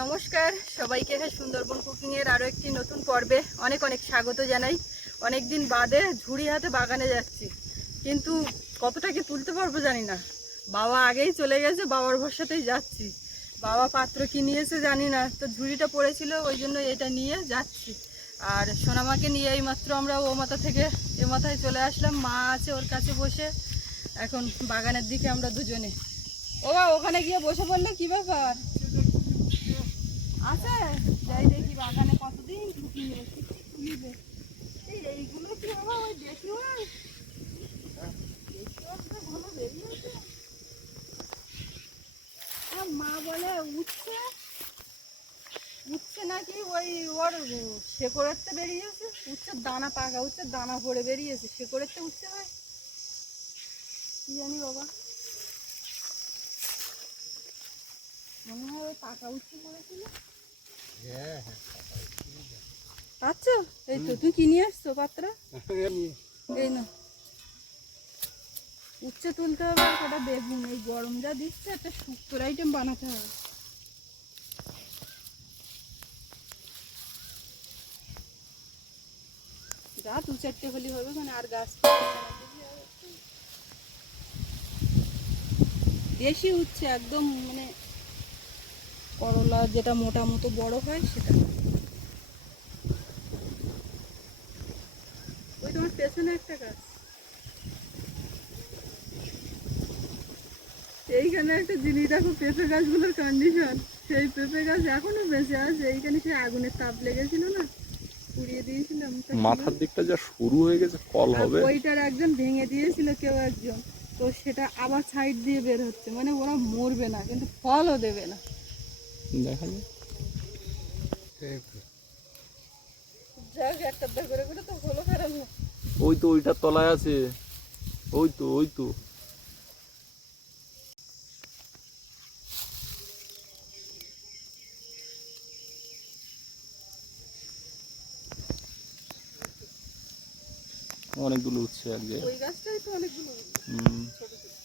নমস্কার, সবাইকে সুন্দরবন কুকিং এর আরও একটি নতুন পর্বে অনেক অনেক স্বাগত জানাই। অনেক দিন বাদে ঝুড়ি হাতে বাগানে যাচ্ছি। কিন্তু কতটা কি তুলতে পারব জানি না। বাবা আগেই চলে গেছে, বাবার ভরসাতেই যাচ্ছি। বাবা পাত্র কি নিয়েছে জানি না। তো ঝুড়িটা পড়েছিল, ওই জন্য এটা নিয়ে যাচ্ছি। আর সোনামাকে নিয়ে এই মাত্র আমরা ও মাথা থেকে এ মাথায় চলে আসলাম। মা আছে ওর কাছে বসে। এখন বাগানের দিকে আমরা দুজনে ও ওখানে গিয়ে বসে পড়লে কি ব্যাপার? আছে, যাই দেখি বাগানে কতদিন ঢুকি এইগুলো কি বাবা, ওই তো ভালো বেরিয়েছে মা বলে, উঠছে? উঠছে নাকি ওই ওর শেকড়ের তো বেরিয়েছে, উঠছে দানা পাকা, উঠছে দানা পড়ে বেরিয়েছে শেকড়ের তো উঠছে ভাই। কি জানি বাবা। মনে হয় ওই পাকা উচ্ছে পড়েছিল পাচ্ছ? এই তো তুই কি নিয়ে আসছো পাত্র? এই না উচ্ছে তুলতে হবে আর কটা বেগুন এই গরম যা দিচ্ছে একটা শুক্তোর আইটেম বানাতে হবে। যা দু চারটে হলি হবে মানে আর গাছ দেশি উচ্ছে একদম মানে করলা যেটা মোটা মতো বড় হয় সেটা। ওই তোমার পেছনে একটা গাছ। এইখানে একটা জিনিস দেখো পেঁপে গাছগুলোর কন্ডিশন সেই পেঁপে গাছ এখনও বেঁচে আছে। এইখানে সেই আগুনের তাপ লেগেছিল না? পুড়িয়ে দিয়েছিলাম মাথার দিকটা যা শুরু হয়ে গেছে ফল আর হবে। ওইটার একজন ভেঙে দিয়েছিল কেউ একজন। তো সেটা আবার সাইড দিয়ে বের হচ্ছে। মানে ওরা মরবে না কিন্তু ফলও দেবে না। দেখা যায় ওই তো ওইটার তলায় আছে। ওই তো ওই তো। অনেকগুলো উঠছে এক জায়গায়। ওই গাছটাই তো অনেকগুলো। হুম। ছোট ছোট।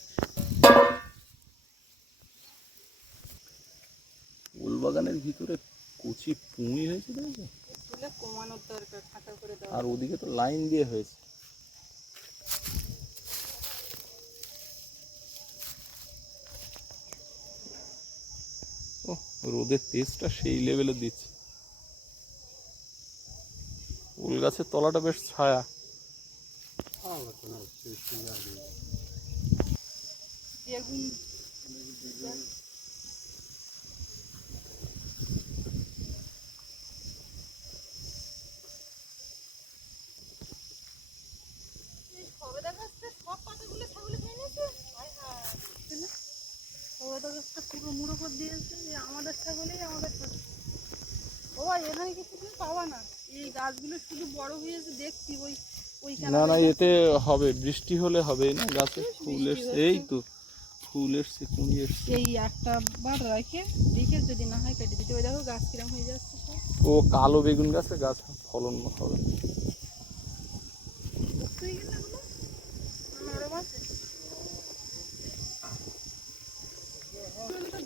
ফুল ভিতরে কচি পুঁই হয়েছে দেখেছ কমানোর দরকার ফাঁকা করে দেওয়া। আর ওদিকে তো লাইন দিয়ে হয়েছে। ও রোদের তেজটা সেই লেভেলে দিচ্ছে। ফুল গাছের তলাটা বেশ ছায়া। বেগুন এই সবেদা গাছটা সব পাতাগুলো ছাগলে খেয়ে নিয়েছে? হায় হায়। বুঝলে? সবেদা গাছটা পুরো মুড়ো করে দিয়েছে যে আমাদের ছাগলেই আমাদের খাবে। ও ভাই এখানে কিছু তুমি পাবা না এই গাছগুলো শুধু বড় হয়েছে দেখছি ওই না না এতে হবে বৃষ্টি হলে হবে না গাছে? ফুল এসছে এই তো ফুল এসছে কুঁড়ি এসছে। এই একটা বার রেখে দেখে যদি না হয় কেটে দিতে। ওই দেখো গাছ কিরম হয়ে যাচ্ছে ও কালো বেগুন গাছে? গাছ ফলন হবে।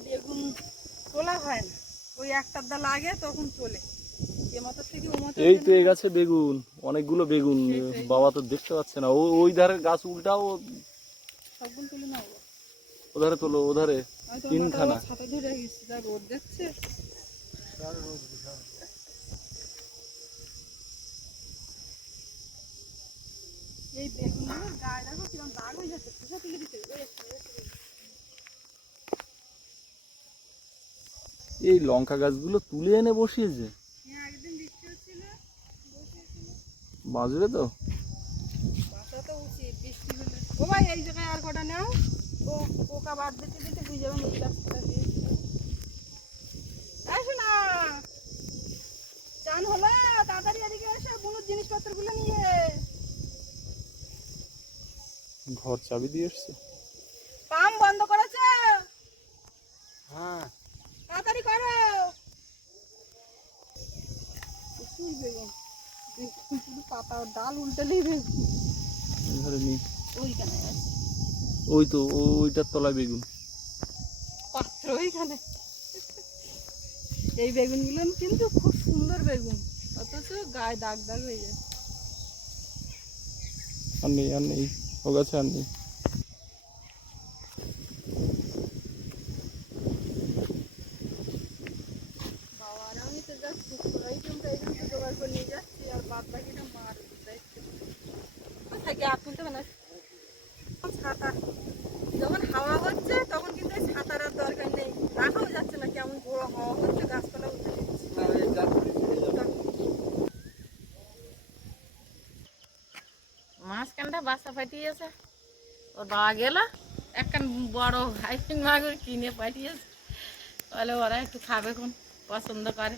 বেগুন তোলা হয় না। ওই একটা দা লাগে তখন তোলে। এই তো এই গাছে বেগুন অনেকগুলো বেগুন বাবা তো দেখতে পাচ্ছে না। ওই ধারে গাছ উল্টাও ওধারে তোলো ওধারে তিনখানা। এই বেগুনগুলো গায়ে দেখো কিরম দাগ হয়ে যাচ্ছে কোথা থেকে দিতে ওই একটা, ওই একটা। এই লঙ্কা গাছগুলো তুলে এনে বসিয়েছে হ্যাঁ একদিন বৃষ্টি হচ্ছিল বসেছিল বাঁচবে তো? বাসা তো উচিত বৃষ্টি হলে। এই জায়গায় আর কটা নাও? পোকা বাদ দিতে দিতে বুঝে যাবেন এই গাছটা দিয়েছিল আসো না চান হলো? তাড়াতাড়ি এদিকে এসে বুনুর জিনিসপত্রগুলো নিয়ে। ঘর চাবি দিয়ে এসছে পাম বন্ধ করেছে হ্যাঁ তাড়াতাড়ি করো প্রচুর বেগুন বেগুন শুধু পাতা ডাল উল্টে বেগুন ধরে নি। ওইখানে ওই তো ওইটার তলায় বেগুন। ওইখানে। এই বেগুনগুলো কিন্তু খুব সুন্দর বেগুন অথচ গায়ে দাগ দাগ হয়ে যায়। আর নেই আর নেই ও গাছে আর নেই বাবা আর আমি তো যাচ্ছি ওই টুমটা এই টুমটা জোগাড় করে নিয়ে যাচ্ছি আর বাদ বাকিটা মার দায়িত্ব কোথায় গ্যাপ তুলতে হবে না ছাতা যখন হাওয়া হচ্ছে তখন কিন্তু এই ছাতার আর দরকার নেই রাখাও যাচ্ছে না কেমন বড় হাওয়া হচ্ছে গাছপালা উঠে নিচ্ছে মাঝখানটা বাসা পাঠিয়েছে। ওর বাবা গেল একখান বড় হাইফিন মাগুর কিনে পাঠিয়েছে। বলে ওরা একটু খাবে কোন পছন্দ করে।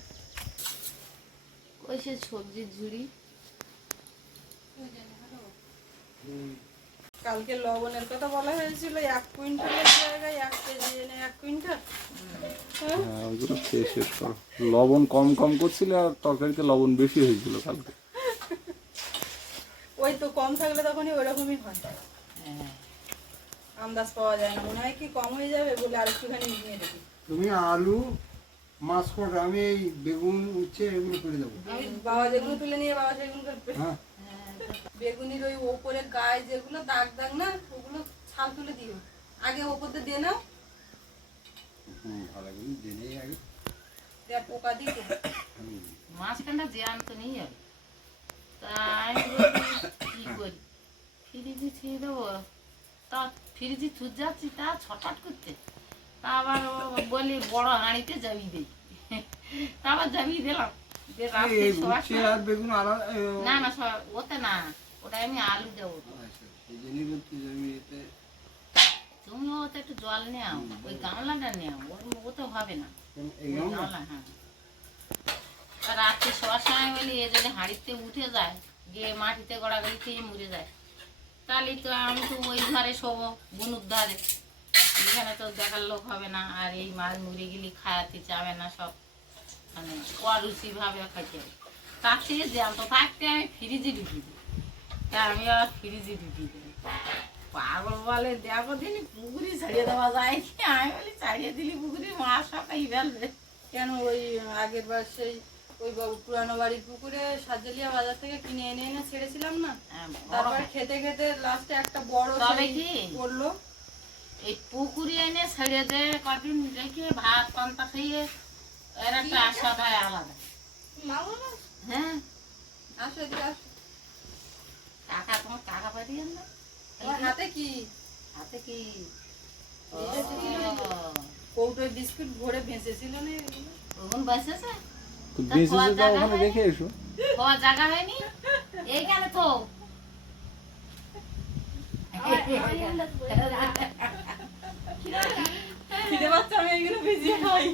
ওই সে সবজির ঝুড়ি। কালকে লবণের কথা বলা হয়েছিল এক কুইন্টালের জায়গায় এক কেজি এনে এক কুইন্টাল। হ্যাঁ? লবণ কম কম করছিল আর তরকারিতে লবণ বেশি হয়েছিল কালকে। ওই তো কম থাকলে তখনই ওরকমই হয়। হ্যাঁ। আন্দাজ পাওয়া যায় না। মনে হয় কি কম হয়ে যাবে বলে আর একটুখানি নিয়ে দেখি। তুমি আলু মাছ কটা আমি এই বেগুন উচ্ছে এগুলো করে দেবো। বাবা যেগুলো তুলে নিয়ে বাবা সেগুলো করবে হ্যাঁ। বেগুনির ওই ওপরে গায়ে যেগুলো দাগ দাগ না ওগুলো ছাল তুলে দিও। আগে ওপর দিয়ে দিয়ে নাও ভালো করে আগে। দেখ পোকা দিতে মাঝখানটা জ্যান্ত নেই আর তা আমি বলি, কি করি ফ্রিজে ছুঁয়ে দেবো। তা ফ্রিজে ছুট যাচ্ছি তা ছটফট করতে তা আবার বলি বড় হাঁড়িতে জাবিয়ে দিই তা আবার জাবিয়ে দিলাম। না না ওতে না ওটা আমি আলু দেবো। আচ্ছা, তুমি ওতে একটু জল নেও ওই গামলাটা নেও হবে না। গামলা? হ্যাঁ। রাত্রে শোয়ার সময় বলি এ যদি হাঁড়িতে উঠে যায় গিয়ে মাটিতে গড়াগড়ি খেয়ে মরে যায়। তাহলে তো আমি তো ওই ঘরে শোবো, বনুর ধারে এখানে তো দেখার লোক হবে না, আর এই মাছ মুড়ে গেলে খাওয়াতে চাবে না সব। মানে অরুচি ভাবে খাইতে হবে। তার থেকে জ্যান্ত থাকতে আমি ফ্রিজে ঢুকি দিই। তা আমি আবার ফ্রিজে ঢুকি দিই। পাগল বলে দেখো দিনই পুকুরি ছাড়িয়ে দেওয়া যায় কি? আমি বলি, ছাড়িয়ে দিলি পুকুরি মাছ সবাই ফেলবে। কেন ওই আগের বার সেই ওই পুরানো বাড়ির পুকুরে সাজেলিয়া বাজার থেকে কিনে এনে এনে ছেড়েছিলাম না? হ্যাঁ, তারপর খেতে খেতে লাস্টে একটা বড় তবে কি? পড়ল। এই পুকুরি এনে ছেড়ে দে কদিন রেখে ভাত পান্তা খেয়ে এর একটা হয় আলাদা। হ্যাঁ। আসো তোমার টাকা পাঠিয়ে না হাতে কি? হাতে কি? কৌটোয় বিস্কুট ভরে ভেসেছিল না বসেছে তো তা ওখানে? রেখে এসো। খাওয়ার জায়গা হয়নি? এইখানে তো। খিদে পাচ্ছে আমি এগুলো ভিজিয়ে খাই।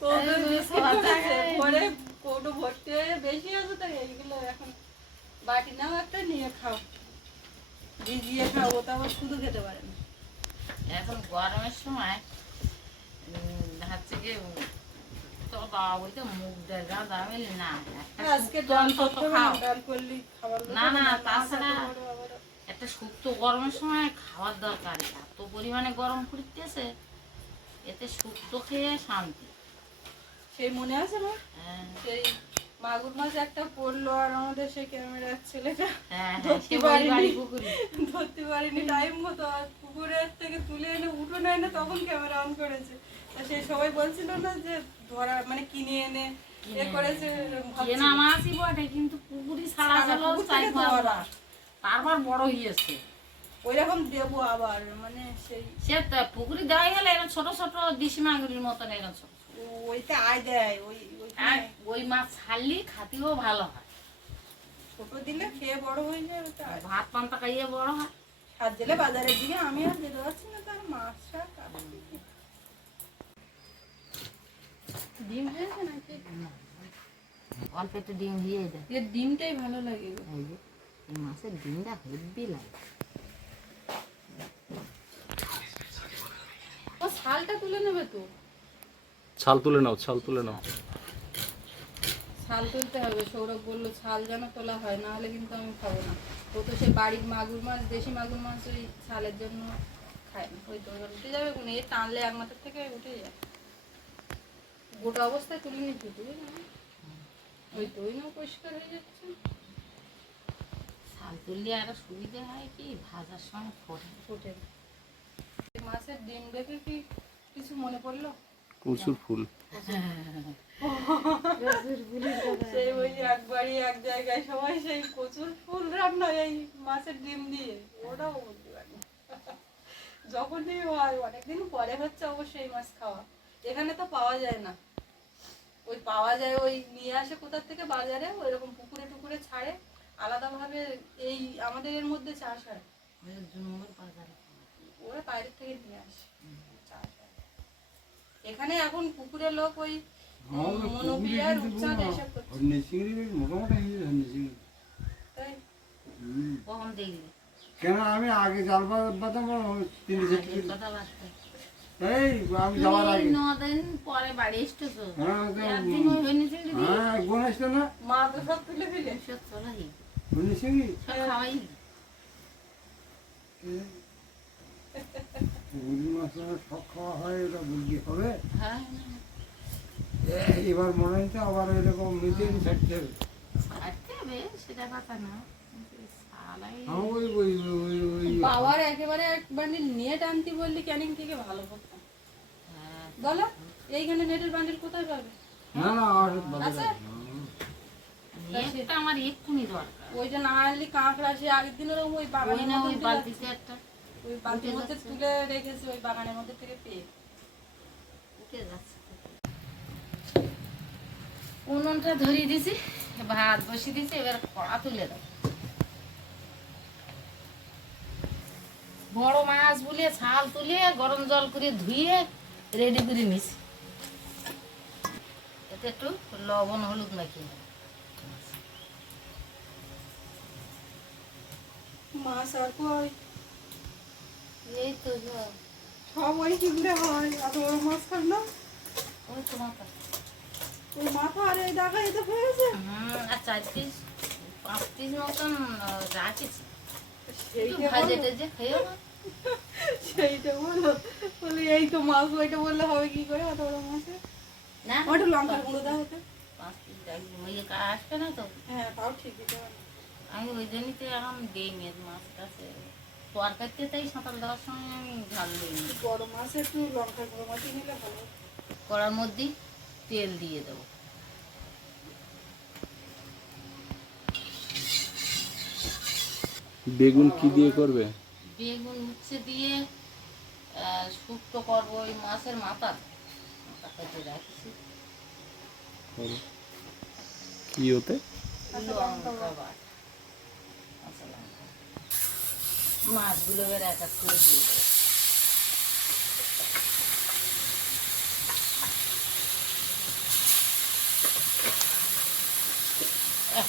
কৌটোয় এই বিস্কুট খাওয়ার ভরেছে, জায়গায় ভরে কৌটো ভর্তি বেশি আছে তাই এইগুলো এখন বাটি নাও একটা নিয়ে খাও। ভিজিয়ে খাও ও তো আবার শুধু খেতে পারে না। এখন গরমের সময় উম, হচ্ছে কি তো বাবা বলতে মুখ ডাল যা দামি না। আজকে ডাল খাও। না, ডাল করলি খাবার না, না, তাছাড়া। একটা শুক্তো গরমের সময় খাওয়ার দরকার এত পরিমাণে গরম করতেছে এতে শুক্তো খেয়ে শান্তি। সেই মনে আছে না হ্যাঁ। সেই মাগুর মাছ একটা পড়ল আর আমাদের সেই ক্যামেরার ছেলেটা হ্যাঁ হ্যাঁ, ধরতে সে পারিনি। ধরতে পারিনি টাইম মতো আর পুকুরের থেকে তুলে এনে উঠো নেয় না তখন ক্যামেরা অন করেছে তা সেই সবাই বলছিল না যে ধরা মানে কিনে এনে এ করেছে। কেনা মাছই বটে কিন্তু পুকুরি ছাড়া। তারপর বড় হয়েছে দেবো আবার মানে সেই সে পুকুরি দেওয়া গেলে এরকম ছোট ছোট দিশি মাগুরির মতন এরকম। ওইটা আয় দেয় ওই আর ওই মাছ ছাড়লি খাতিও ভালো হয়। ছোট দিলে খেয়ে বড় হয়ে যায় ওটা। ভাত পান্তা খাইয়ে বড় হয়। হাত দিলে বাজারের দিকে আমি আর যেতে পারছি না তার মাছ শাক ডিম হয়েছে নাকি? অল্প একটু ডিম দিয়ে দেয় এর ডিমটাই ভালো লাগে এই যে এই মাছের ডিমটা হেব্বি লাগে। ও ছালটা তুলে নেবে তো? ছাল তুলে নাও ছাল তুলে নাও। ছাল তুলতে হবে। সৌরভ বলল ছাল যেন তোলা হয় না হলে কিন্তু আমি খাব না। ও তো সে বাড়ির মাগুর মাছ দেশি মাগুর মাছ ওই ছালের জন্য খায় না। ওই এবার উঠে যাবে কোন এ টানলে এক মাথার থেকে উঠে যায়। গোটা অবস্থায় তুলে নিচ্ছি তুই না? ওই তো ওই না পরিষ্কার হয়ে যাচ্ছে। শাল তুললে আরও সুবিধা হয় কি? ভাজার সময় ফোটে ফুটে মাছের ডিম দেখে কি কিছু মনে পড়ল? প্রচুর ফুল। সেই ওই একবারই এক জায়গায় সবাই সেই প্রচুর ফুল রান্না এই মাছের ডিম দিয়ে ওটাও বলতে পারি যখনই হয় অনেকদিন পরে হচ্ছে অবশ্যই এই মাছ খাওয়া। এখানে তো পাওয়া যায় না। ওই পাওয়া যায় ওই নিয়ে আসে কোথার থেকে বাজারে ওই রকম পুকুরে টুকুরে ছাড়ে। আলাদাভাবে এই আমাদের এর মধ্যে চাষ হয়। ওরা বাইরের থেকে নিয়ে আসে। চাষ হয়। এখানে এখন পুকুরের লোক ওই কোনো আমি আগে জাল বাতাম তিন চারটে আগের কথা বার্তা এই আমি যাওয়ার আগে নদিন পরে বাড়ি এসছো হ্যাঁ একদিন ওই হয়নি হ্যাঁ বোন আসতো না মা তো সব তুলে খাওয়াই বুড়ি মাছ সব খাওয়া হয় ওটা বুঝি হবে হ্যাঁ এবার মনে হচ্ছে আবার এরকম নিজে ছাড়তে হবে ছাড়তে হবে সেটা কথা না। বাবার একেবারে এক বান্ডিল নিয়ে টানতি বললি ক্যানিং থেকে ভালো করতাম। হ্যাঁ, বলো এইখানে নেটের বান্ডিল কোথায় পাবে? না না আছে? নেটটা আমার এক্ষুনি দরকার। ওইটা না আনলি কাঁকড়া সে আগের দিন ওরকম ওই ওই বাগানের না ওই বালতিতে একটা ওই বালতির মধ্যে তুলে রেখেছি ওই বাগানের মধ্যে থেকে পেয়ে। উঠে যাচ্ছে। উনুনটা ধরিয়ে দিছি ভাত বসিয়ে দিছি এবার কড়া তুলে দাও বড় মাছ বলে ছাল তুলে গরম জল করে ধুয়ে রেডি করে নিছি। এতে একটু লবণ হলুদ মাখিয়ে দেব। মাছ আর কই? এই তো যা। সব ওই কিনলে হয় বড় মাছ না? ওই তো ওই মাথা আর এই দেখা এতে হয়েছে হুম, আর চার পিস পাঁচ পিস মতন রাখেছি। একটু সেইটা ভাজে বলো, টেজে খেয়েও সেইটা বলো। বলে এই তো মাছ ওইটা বললে হবে কি করে এত বড় মাছে? না ওইটা লঙ্কার গুঁড়ো দাও হতে পাঁচ পিস রাখবি ওই আসবে না তো? হ্যাঁ তাও দেওয়া আমি ওই জন্যই তো এখন দিইনি মাছ কাছে তরকারিতে তাই সাঁতার দেওয়ার সময় আমি দিইনি। বড় মাছ একটু লঙ্কার গুঁড়ো মাটি নিলে ভালো। কড়ার মধ্যেই। তেল দিয়ে দেবো। বেগুন কি দিয়ে করবে? বেগুন উচ্ছে দিয়ে শুক্তো করব ওই মাছের মাথা। মাথা কেটে রাখছি। কি ওতে। মাছগুলো এবার এক এক করে দিয়ে দেবো এক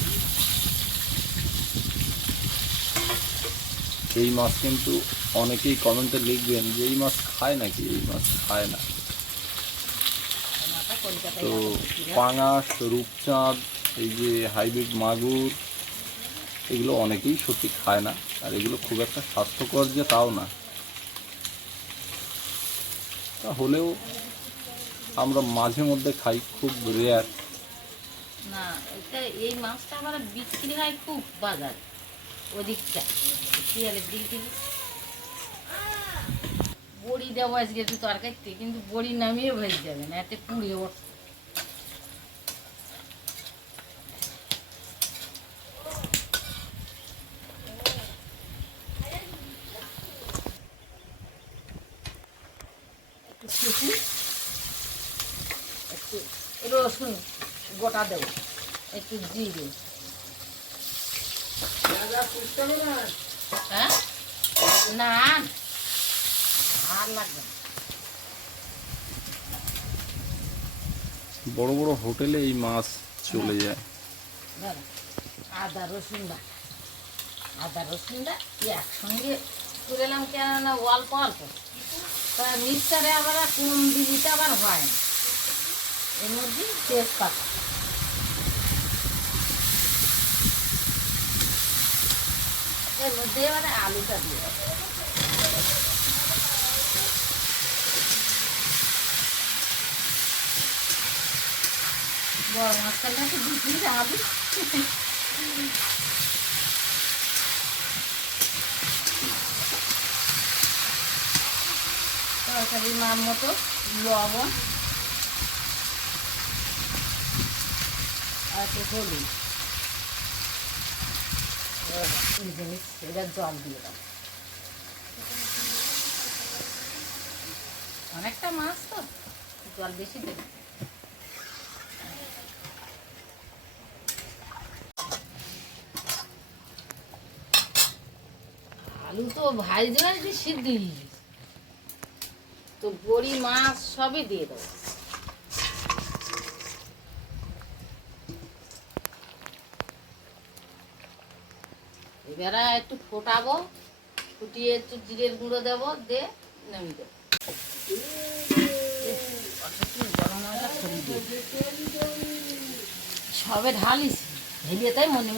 এই মাছ কিন্তু অনেকেই কমেন্টে লিখবেন যে এই মাছ খায় নাকি? এই মাছ খায় না। তো পাঙাশ, রূপচাঁদ, এই যে হাইব্রিড মাগুর, এগুলো অনেকেই সত্যি খায় না। আর এগুলো খুব একটা স্বাস্থ্যকর যে তাও না। তা হলেও আমরা মাঝে মধ্যে খাই, খুব রেয়ার না এই মাছটা আবার বিক্রি হয় খুব বাজার। ওদিকটা। শিয়ালের দিক থেকে। বড়ি দেবো আজকে একটু তরকারিতে, কিন্তু বড়ি নামিয়ে ভেজে যাবে না, এতে পুড়ে ওঠ একটু রসুন গোটা দেবো, একটু জিরে। হ্যাঁ? না আর লাগবে। বড় বড় হোটেলে এই মাছ চলে যায়। আদা রসুন বাটা। আদা রসুনটা একসঙ্গে এলাম কেননা অল্প অল্প। তা মিক্সারে আবার কম দিলিতে আবার হয় না। এর মধ্যে তেজপাতা। এর মধ্যে এবারে আলুটা দিয়ে। বড় একটু দিচ্ছি আলু তরকারির মান মতো লবণ আর হলুদ জিনিস এটা জল দিয়ে দাও অনেকটা মাছ তো, জল বেশি দেবে। আলু তো ভাইজে ভাইজে সিদ্ধ। তো বড়ি, মাছ সবই দিয়ে দেবো। এবারে একটু ফোটাবো, ফুটিয়ে একটু জিরের গুঁড়ো দেবো দে নামিয়ে দেবো। দিয়ে। সবে ঢালিস, ঢেলিয়ে তাই মনে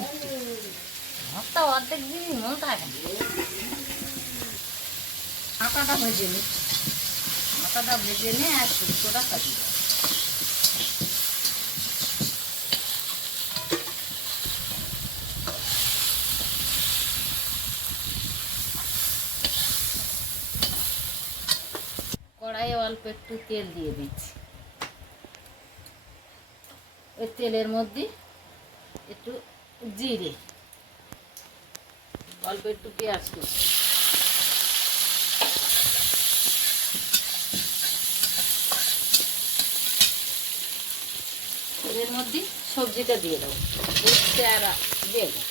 ভাতটা অর্ধেক দিন মন থাকে আটাটা ভেজে নি। আটাটা ভেজে নিয়ে আর শুক্তোটা কাটিয়ে দেবো কড়াইয়ে অল্প একটু তেল দিয়ে দিচ্ছি। ওই তেলের মধ্যে একটু জিরে, অল্প একটু পেঁয়াজ কুচি। এর মধ্যে সবজিটা দিয়ে দেবো। উচ্ছে আর বেগুন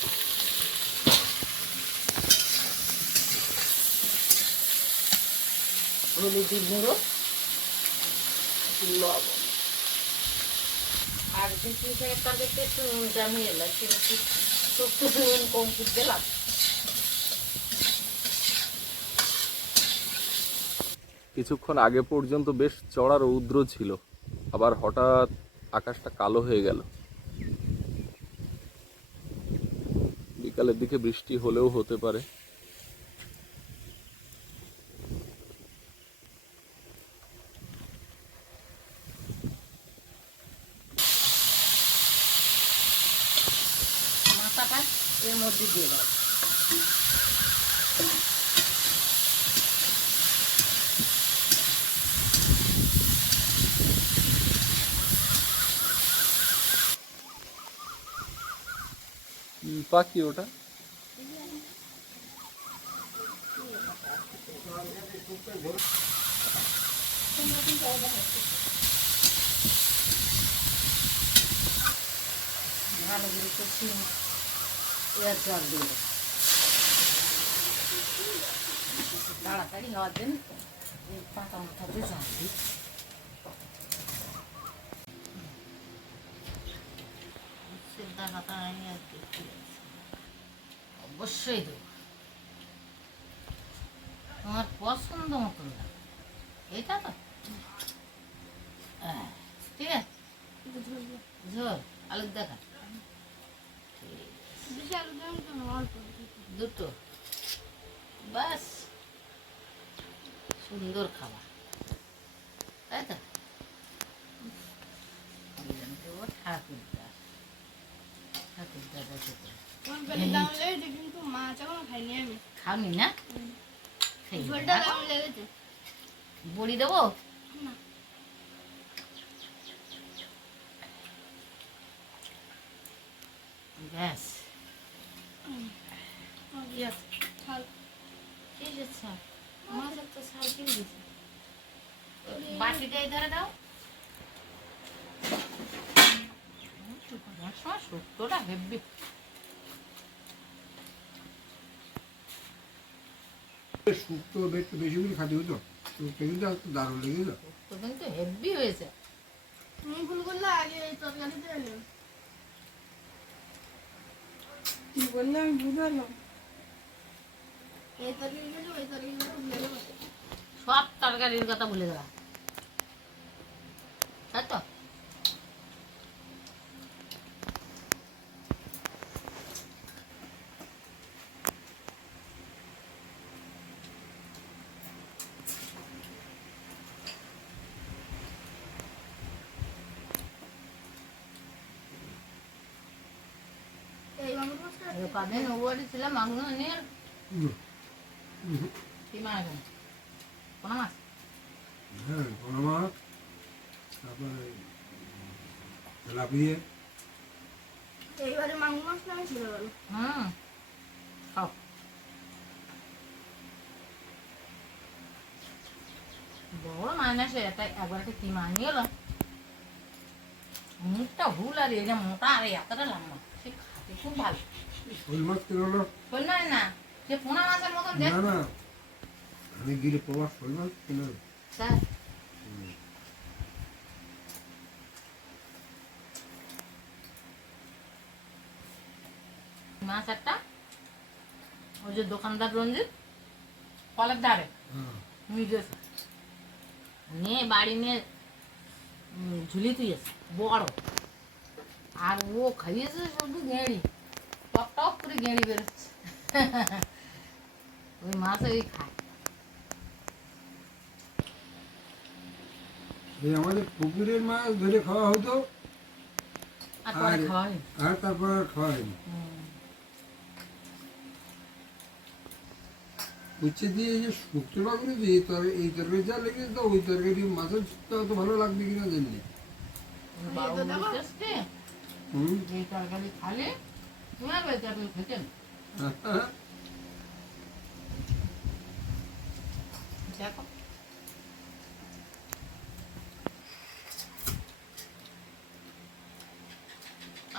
হলুদের গুঁড়ো কিছুক্ষণ আগে পর্যন্ত বেশ চড়া রৌদ্র ছিল, আবার হঠাৎ আকাশটা কালো হয়ে গেল। বিকালের দিকে বৃষ্টি হলেও হতে পারে মাথাটা এর মধ্যে দিয়ে দেবো কি পাখি ওটা ভালো করে কষি এবার জল দিয়ে দেবো তাড়াতাড়ি হওয়ার জন্য এই পাতা মাথাতে জল দিই সিদ্ধা পাতা আমি আর দেখতে যাচ্ছি না। অবশ্যই দেবো। তোমার পছন্দ মতন দাও। এইটা তো? হ্যাঁ, ঠিক আছে। ঝোল আলুর দেখা। দুটো। বাস সুন্দর খাবার। তাই তো? দেবো ঠাকুরদা। ঠাকুরদা খাওনি না? খেয়ে ঝোলটা নাও। কেমন লেগেছে? বড়ি দেবো? ব্যাস। কি আছে ছাল কি যে ছাল মাছের তো ছাল কিনে দিয়েছে। বাটিটা এই ধারে দাও। সময় হেব্বি। শুক্তো একটু বেশি করে খাতে হতো শুক্তো কিন্তু একটু দারুণ লেগেছিল। তো কিন্তু হেব্বি হয়েছে। তুমি ভুল করলে আগে এই তরকারিতে এলো কি বললে আমি বুঝালাম। এই ওই ভুলে সব তরকারির কথা ভুলে গেলাম তাই তো মাছটা কদিন ও বাড়ি ছিলাম মাগুর নিয়ে হুম। কি মাছ আছে? কোনো মাছ হ্যাঁ কোনো মাছ তারপরে তেলাপিয়ে এইবারে মাগুর মাছটা আমি ছিল গেল হুম খাও বড় মাইনাসে এটা একবার একটা কি মাছ নিয়ে এলো মুখটা হুল আর এই যে মোটা আর এতটা লম্বা সে খাতে খুব ভালো শোল মাছ কিনে হলো শোল না সে পোনা মাছের মতন না দেখ। না আমি গিয়ে প্রবাস শোল মাছ কিনে স্যার। মাছ একটা ওই যে দোকানদার রঞ্জিত কলের ধারে। হ্যাঁ। নিয়ে গেছে। নিয়ে বাড়ি নিয়ে ঝুলি তুইছে বড়। আর ও খাইয়েছে শুধু গেঁড়ি টপ টপ করে গেঁড়ি বেরোচ্ছে। ওই মাছ ওই খায়। এই আমাদের পুকুরের মাছ ধরে খাওয়া হতো। আর তারপর আর খাওয়া হয়নি। উচ্ছে দিয়ে যে শুক্তো দিয়ে তর এই তরকারি যা লেগেছে তো ওই তরকারি মাছের শুক্তো অত ভালো লাগবে কিনা জানি না। হুম যে তরকারি খালে তুমি আর ওই তরকারি দেখো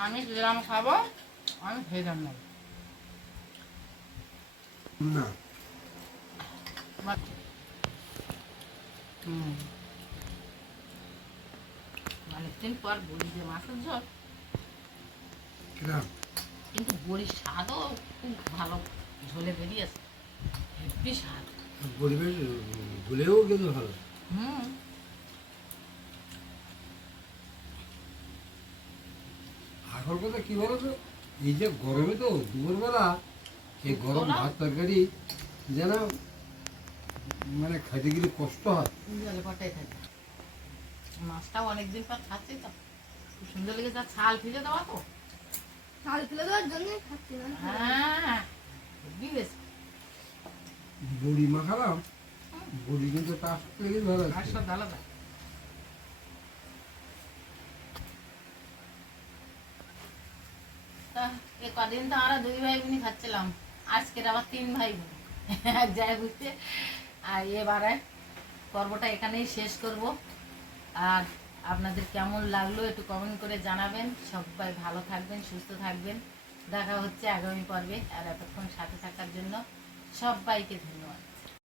আমি যেরকম খাব আমি সেরকম নেব। না। অনেকদিন পর বড়ি যে মাছের ঝোল। কিরাম কিন্তু বড়ির স্বাদও খুব ভালো। ঝোলে বেরিয়েছে। হেব্বি স্বাদ। ভুলেও কিন্তু ভালো। হুম। আসল কথা কি বলো তো এই যে গরমে তো দুপুরবেলা এই গরম ভাত তরকারি যেন মানে খাইতে গেলে কষ্ট হয়। জলে পটাই থাকে। মাছটাও অনেকদিন পর খাচ্ছি তো। সুন্দর লেগে যা ছাল ফিরে দেওয়া তো? বড়ি মাখালাম বড়ি কিন্তু তার ভালো আলাদা। এ কদিন তো আমরা দুই ভাই বোনই খাচ্ছিলাম আজকের আবার তিন ভাই বোন। যাই বুঝতে আর এবারে পর্বটা এখানেই শেষ করব। আর আপনাদের কেমন লাগল একটু কমেন্ট করে জানাবেন। সবাই ভালো থাকবেন, সুস্থ থাকবেন। দেখা হচ্ছে আগামী পর্বে আর এতক্ষণ সাথে থাকার জন্য সবাইকে ধন্যবাদ।